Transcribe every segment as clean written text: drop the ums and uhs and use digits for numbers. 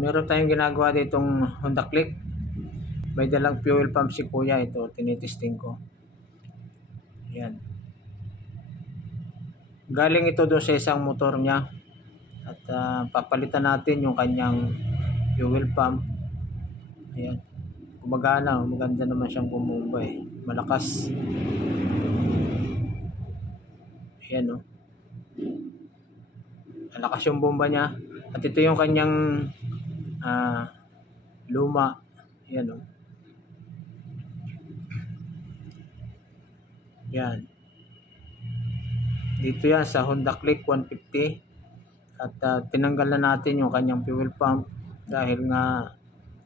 Meron tayong ginagawa ditong Honda Click. May dalang fuel pump si kuya. Ito, tinitesting ko. Yan. Galing ito doon sa isang motor niya. At papalitan natin yung kanyang fuel pump. Ayan. Gumagana. Maganda naman siyang bumomba eh. Malakas. Ayan o. Malakas yung bomba niya. At ito yung kanyang luma. Ayan o. Yan. Dito yan sa Honda Click 150. At tinanggal na natin yung kanyang fuel pump dahil nga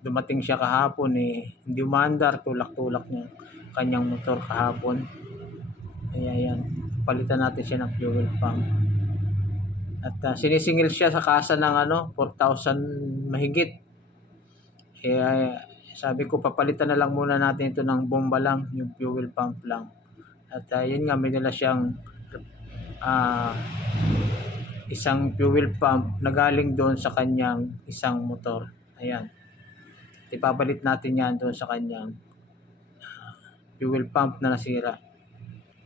dumating siya kahapon eh, hindi umandar, tulak-tulak niya kanyang motor kahapon. Ayan, palitan natin siya ng fuel pump. At sinisingil siya sa kasa ng 4,000 mahigit. Sabi ko papalitan na lang muna natin ito ng bomba lang, yung fuel pump lang. At yun nga, may dala siyang isang fuel pump na galing doon sa kanyang isang motor. Ayan. Ipapalit natin yan doon sa kanyang fuel pump na nasira.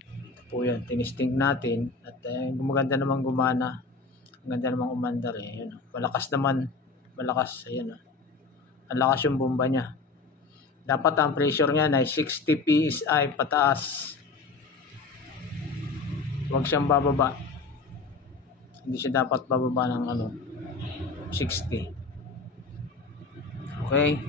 Ito po yan. Tinisting natin. At gumaganda naman gumana. Ang ganda naman umandar eh. Ayan. Malakas naman. Malakas. Ayan. Ang lakas yung bomba niya. Dapat ang pressure niya ay 60 PSI pataas. Huwag siyang bababa. Hindi siya dapat bababa ng 60. Okay.